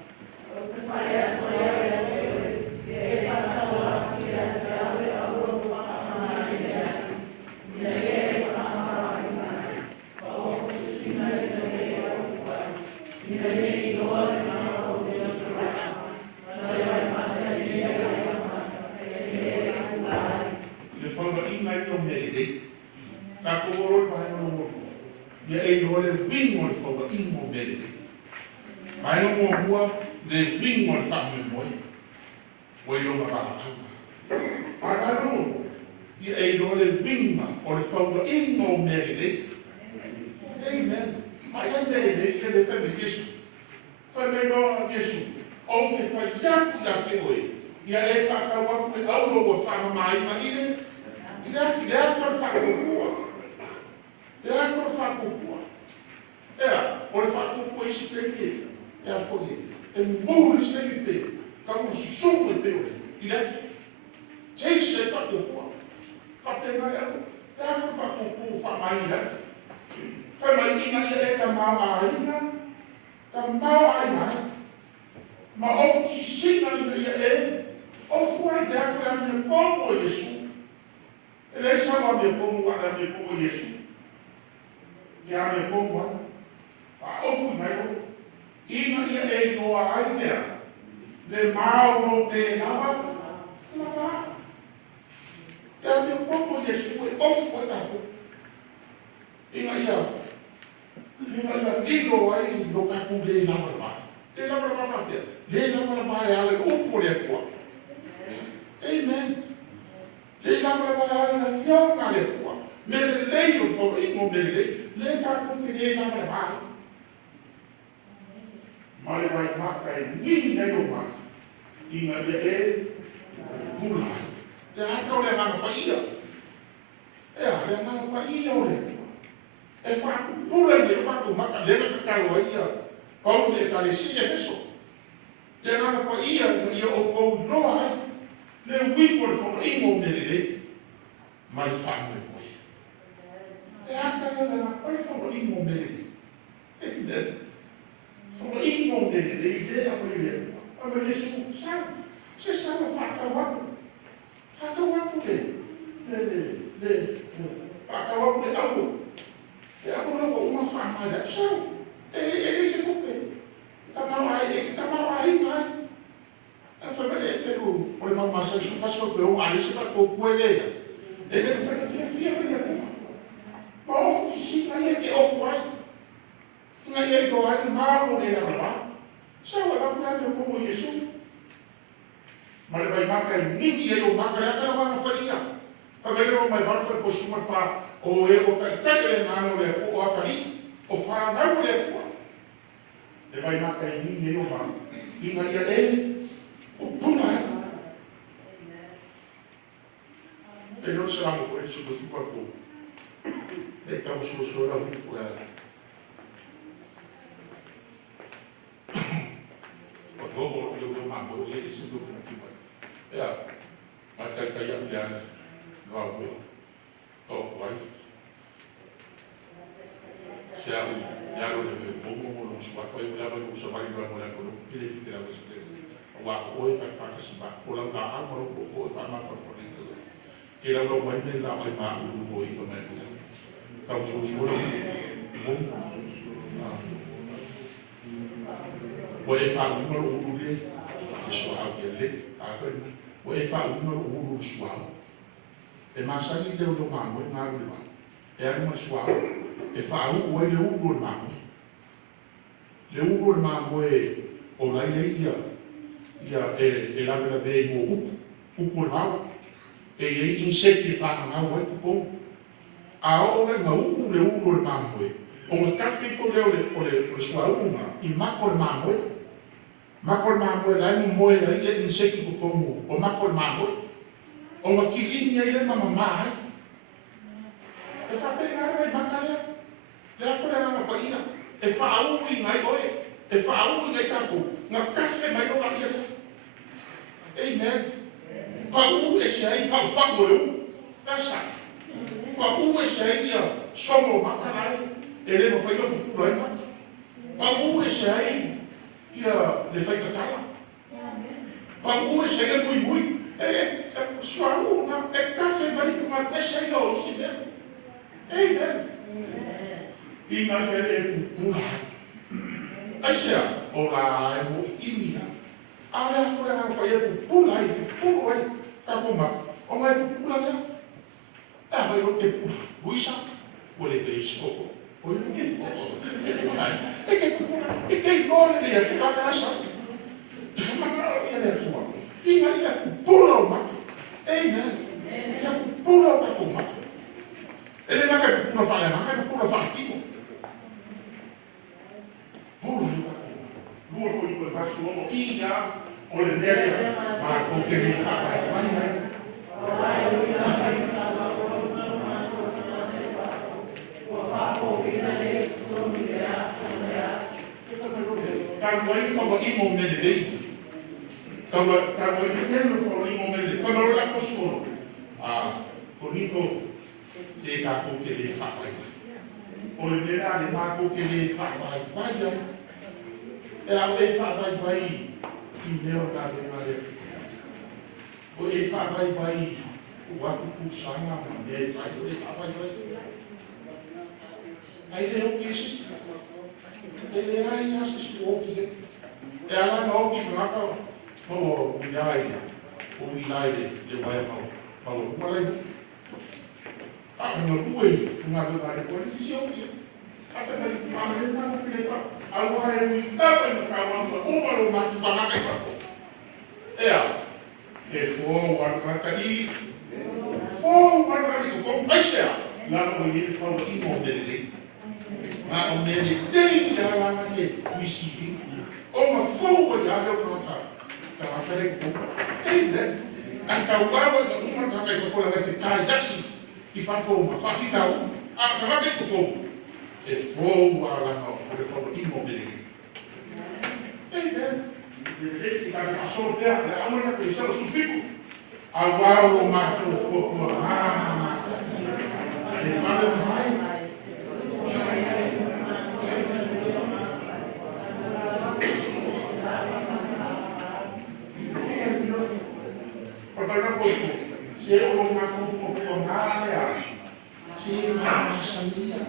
Ia e le wingo le whaka ingo mere. Mai no mua mua le wingo le whaka moi. Wai longa kaka kaka. Aka no, ia e le winga o le whaka ingo mere. Amen. Mai ai mere ia le whaka Yesu. Whaka noa Yesu. O te whai yaku ya te oe. Ia e whaka waku e aulo o whaka mai ma ile. Ile afi le akor whaka kukua. Le akor whaka kukua. steke, e a fwoi, e mwuri steke te, ka mo sumo te ore, I lefi. Te se whakokua, whatenga e ako, te ako whakokua whamai I lefi. Whamai inga I e ka mawa inga, ka mawa inga, ma ofu sisinga inga I e, ofu ai te ako e a me pomo Yesu. E rei sawa me pomo ana me pomo Yesu. Ia me pomo ana. Wha ofu mai o. Inga ia e noa ai mea. Le mao no te lawa. Lawa. Ia me pomo Yesu e ofu e tako. Inga ia. Inga ia lino ai no kaku le lawa lawa. Le lawa lawa whawhia. Le lawa lawa e ale upo le kua. Amen. Le lawa lawa e ale whionga le kua. Me le lei o whoro ingo me le lei. Le kaku te le lawa lawa. Mare vai maka e nini nei o maka. Inga ia e pula. Le hata o le ngana pa ia. Ea, le ngana pa ia o le. E whaku pula ni o maka maka le na kakaro a ia. Paulo le kale si e feso. Le ngana pa ia ia o kou noa ai. Le wipo le whaka ingo me le. Mare whaku e poe. E hata le ngana pa i whaka ingo me le. Amen. Whaka ingo me le idea o i le. Ama Yesu sao. Se sao whakawapu. Whakawapu le. Whakawapu le au. E ako loko uma whamai le. Sao. E se kupe. Tamawa ai. E tamawa ai mai. E whamele e peru. O le mamasa i supasa o peru. Ale se whako kuelea. E le whaka fia mai a kuma. Ma ofu si singa ia ke ofu ai. Nga ia i toa ai maaro le raba. Sao e rapu ate o komo Yesu. Ma le vai maka I nini e o maka le akara wanga pa ia. Whamele o mai marfa e posuma wha o e o kai take le ngano le o apari. O wha ngau le kua. Le vai maka I nini e o maka. Inga ia e o puna e. E non se lamo fuori su supa ko. E tamo su la vipu e. Dopo io devo manco e se do prima. Ma kai ia piano. Oh, vai. Se ha ya lo de como non si fa fai la vai usa vai la mola con che le fite la cosa che wa oi per fare si va con la ha ma ko fa ma fa fuori che la lo mai nella mai ma un poi come stavo solo o e fa un no uru le suau che le o e fa un no uru suau e ma sa ni le o mamma e ma ru e a ma suau e fa o e le uru mamma le uru mamma e o la ia e la vera de mo uku rau e insetti fa na o e po a ora na le uru mamma o ma kaffi fo le suau ma I makor mamma Makor mamoi lai mo moe ai e inseki ko komu. O makor mamoi. O ma kilini ai le mama mai. E whapena ai makalea. Le akore ngana pa ia. E whaau I ngai oe. E whaau I ngai taku. Ngā kafe mai no ngai ele. Amen. Pau e se ai pau pau eu. Pasa. Pau e se ai ia somo makalai. E le mo whaika pupura ai maka. Pau e se ai ia le fai kakala. Pau e se ia mui. E suaru nga e kafe mai kuma pese ia o si mea. Amen. Ina ia e pupura. Aisea, o la e mo inia. Ale a kore nga pa ia pupura ai, pupuru ai. Kako maka. O nga e pupura lea. E a vai o te pura. Buisa. Wale pe isi koko. E che pupura. E che il nore lea pupura casa. Ma non ia lea sua. Ina ia pupura o maka. Amen. Ia pupura o kako maka. E le maka e pupura fa le maka e pupura fa timo. Pura i kako. Lua ko I koe vasu ono ia o le lea ma ko ke le whaka e mai. Taruai whaka imo mele rei. Taruai kenu whaka imo mele. Whanau la kosoro. Ko niko te kako ke le whawai. O le mera le mako ke le whawai vai. E au e whawai vai I meo na le mare. O e whawai vai o waku kusanga ma me vai. O e whawai vai. Ai le o kiesis. Ele ai asa si oki. E ala na oki ngaka o wilai. O wilai le wai mau. Malo kumalai. Nga kue, nga le polisi si oki. Asa mai kumare na ko pile Alwa e witapa na kawanga umaro maki pangake pato. Ea, e fo warmakari ko paisea. La no ye fa imo dele. Ma o mele dei ya la na ke wisi. O ma fo ko ya ko ka. Ka kare ko. Ei ne. Anta wawa da umar ka ko fo la se tai daki. I fa fo ma fa fita o. A ka ke ko. E fo wala no. De fo imo dele. Ei ne. Ele fica na sorteia, a mulher pensando sufico. Agora o mato o massa. Ele manda vai. Se eu não mato nada, se massa minha,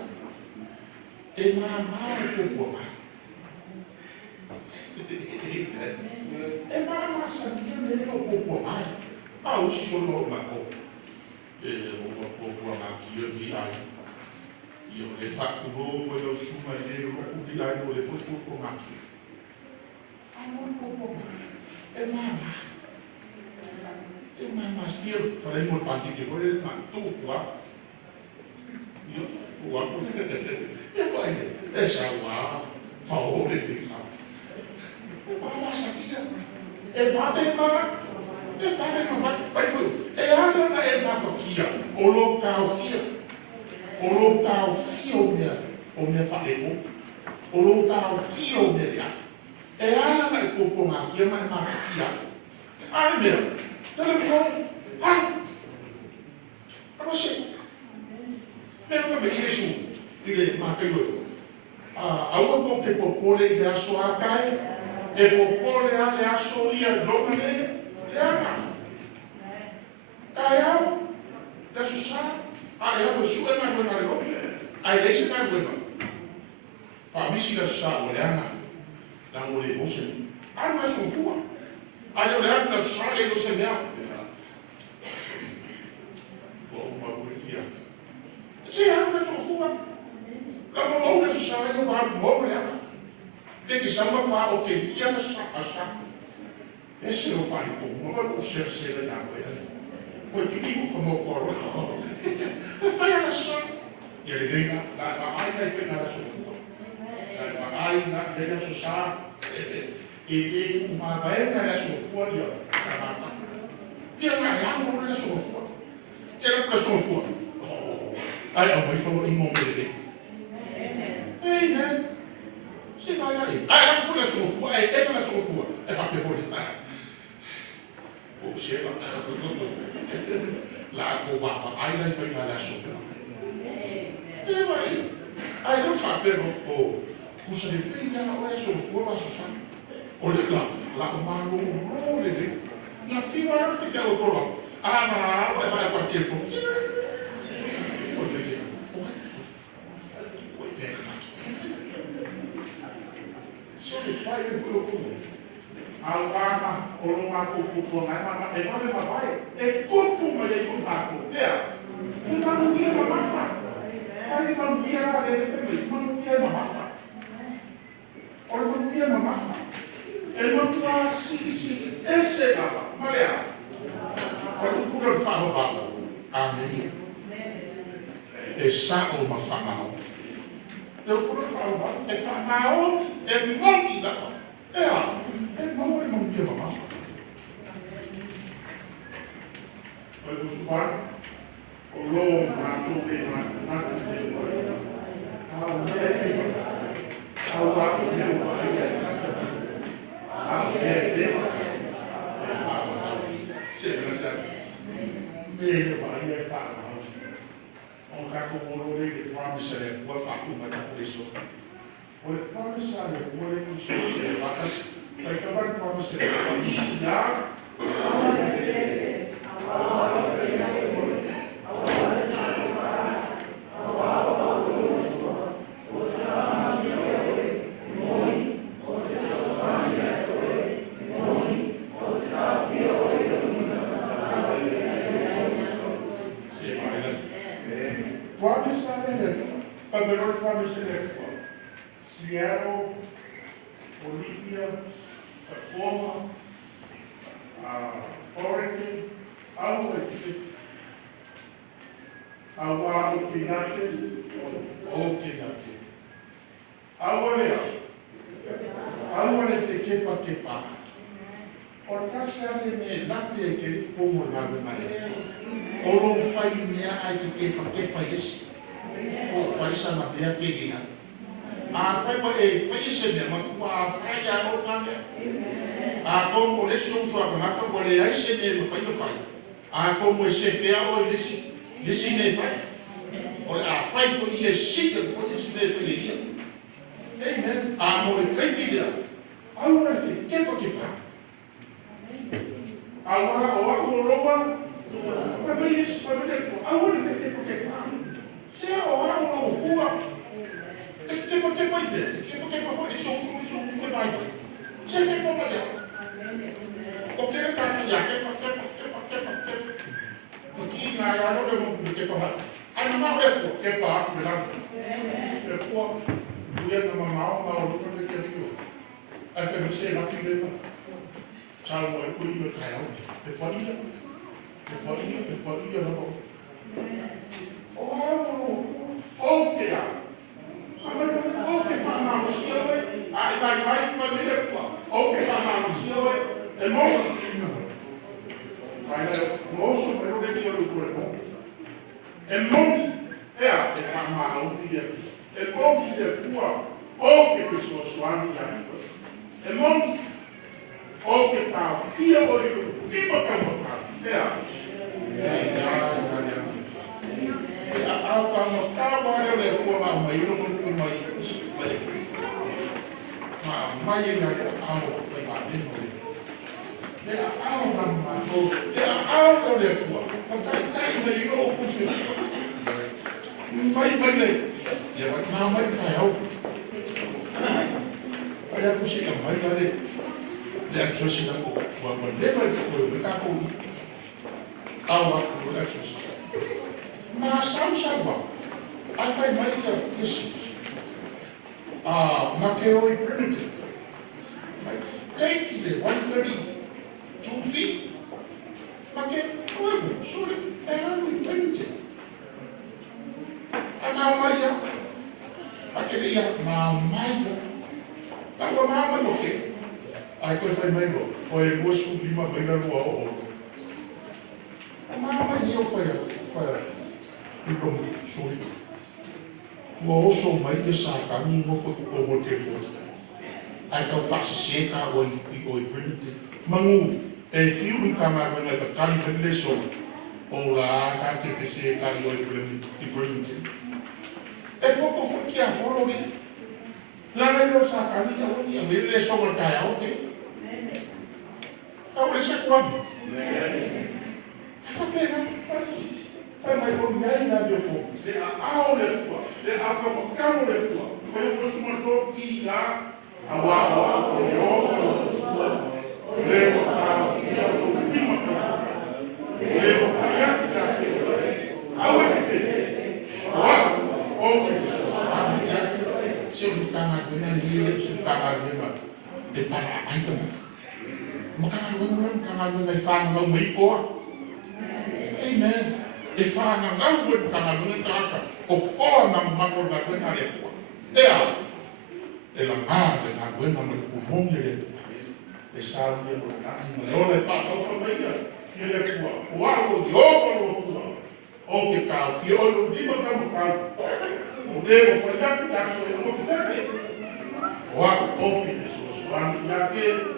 é mamar o e mama santia nele o popo mai. O si sono ma o popo ma ki o di ai. Io le fa uno quello suma nele o popo di ai o le popo ma ki. O popo ma. E mama io faremo tanti che vuole ma tu qua. Io guardo e fai e sa va favore di Mama sabia. E bate ma vai foi. E ana na e na fokia. O lo tau fia o me faepo. O lo tau fia o me ya. E ana na popo ma kia ma na fokia. Ai meu. Dela meu. Não sei. Meu foi isso. Ele mateu. A o que popole de asoa cai. E popole ale aso ia domane le ana. Kaya da susah ya besue na na lo. Ai lesi na lo. Fa bisi da sa le ana. La mole bose. Ana sofua. Ale le ana sa le lo se vea. O ma volvia. Se ana sofua. La mo na susah le ma mo le ana. Tem que chamar para o que ia na sua esse eu falei como uma não ser na água porque tipo como o coro eu falei na sua e ele vem lá vai vai na sua vai na veja sua e uma vai na sua folha e uma água na sua folha que era para sua folha aí eu vou falar em momento ei né se vai ali. Ela foi na sua rua, ela na sua rua. É para que for. O chega lá com o mapa, aí vai foi na sua rua. E vai. Aí não sabe o curso de vida, não é sua rua, mas só sabe. Olha lá com o maluco, não ele. Na fila não fica o coro. Mas vai para que for. Pai ele colocou Algama, Oromaco, Puponai, e não é papai, é corpo, mas é com vaco. Então não tinha uma massa. Aí não tinha a rede, não tinha uma massa. Olha, não tinha uma massa. Ele não tinha assim, esse é a malha. Olha o puro falo, amém. É só uma fama. Eu por favor, é famao, é monte da. É não tinha uma massa. Olha o sofá, o lobo, a tudo, nada de coisa. A mulher, a água, promise le wa fa ku ma ko eso. O le promise le ko le ku se vakas. Kai ka ba promise le ni ya. Seattle, Bolivia, Oklahoma, Oregon, Awa Okeyake, Awale te kepa. O kasi me lapi e keri pomo na mare. Oro fai mea ai te kepa isi. O fai sana pia kegia. A fai pa e fai se me ma kwa fai a o kane. A como le so so a mata po le ai se me fai to fai. A como se fea o lisi me fai. O a fai po ia sika po lisi me fai ia. Amen. A mo le kai dia. Aura te kepa. Awa o ako roba. Pabis pabile. Aura te kepa. Se o ako no kua. Kepa ise. Kepa foi isso vai. Se kepa maia. O que tá ya kepa. Aqui na ya no le kepa. Ai não é kepa aku lá. Kepa. Dia na mamá o no de kepa. A família na filha. Salvo el cuello caído. De podía no. Okay. Okay, fama usiwe. Ai kwa mile kwa. Okay, fama usiwe. El mozo. Vai mozo pero que quiero el cuerpo. El mozo era de fama usiwe. El mozo de kwa. Okay, pues los suami ya. El mozo o que tá fia o que botar. A quando tava eu com a mãe eu não com mãe. Mãe na a foi lá dentro. A mamma no le qua. Tá me eu com isso. Mãe le. Ya mamma caiu. Aí a cozinha mãe ali. Le access na ko wa level ko ka ko awa ko access ma samsawa I find my yes ma ke o primitive take it 132 feet ma ke o sorry primitive ana maria akele ya ma maia ta ko ma mo ke ai koe whai mai ro, o e mua suki ma mai rarua o oro. A maa mai eo whai uromu suri. Kua oso mai e sa kami ngofo ko mo te foti. Ai kau whasa se ka o i Trinity. Mangu e whiuru ka ngā renga ka tani pere so. O la ka te whese ka i Trinity. E poko whuki a korori. Lana ilo sa kami a wani a mele so ma tai au te. Kau resa kuami. Whapena, whai mai o ngai na bio po. Te a ao le kua, te a kapakano le kua. Te o sumato ki a awa o e o le o tau ki a o timaka. Le o whaiaki a te awe te wa o ki sami ake. Se o tanga tena nire, se o tanga tena te para aikana. Makangaruan kangaruan ay whanangau mai koa. Amen. E whanangau koe kangaruan kaka. O koa nang makor na koe na repua. Ea. E la ngā le ngā koe na mai kumongi repua. E sāu e mo na ina. E ole whakau mai ia. Ki repua. O ako di opa o kua. O ke kāu fia o lo lima kama kāu. O dewa whaiaki aso e mo te o ako opi e so suani iake.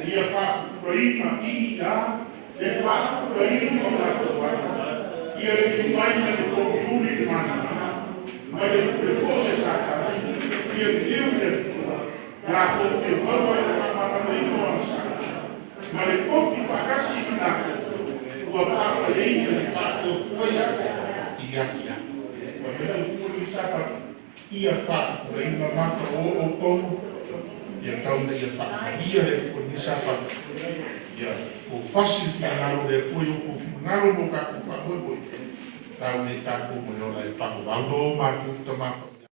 Ia whakaina i ia, e whakaina o nga kua. Ia e ki mai na ko tūri mana. ma le pole sa ka ia le la ko ke mama le no sa ma le koki pa kasi na ko pa le le pa ko ia ia ma le pole sa ka ia fa le mama o tomo ia tauna ia fa ia le ko ni sa pa ia o fasi finalo le ko ko finalo mo ka ko fa mo tau ni ka ko mo la fa ko vando ma ku tama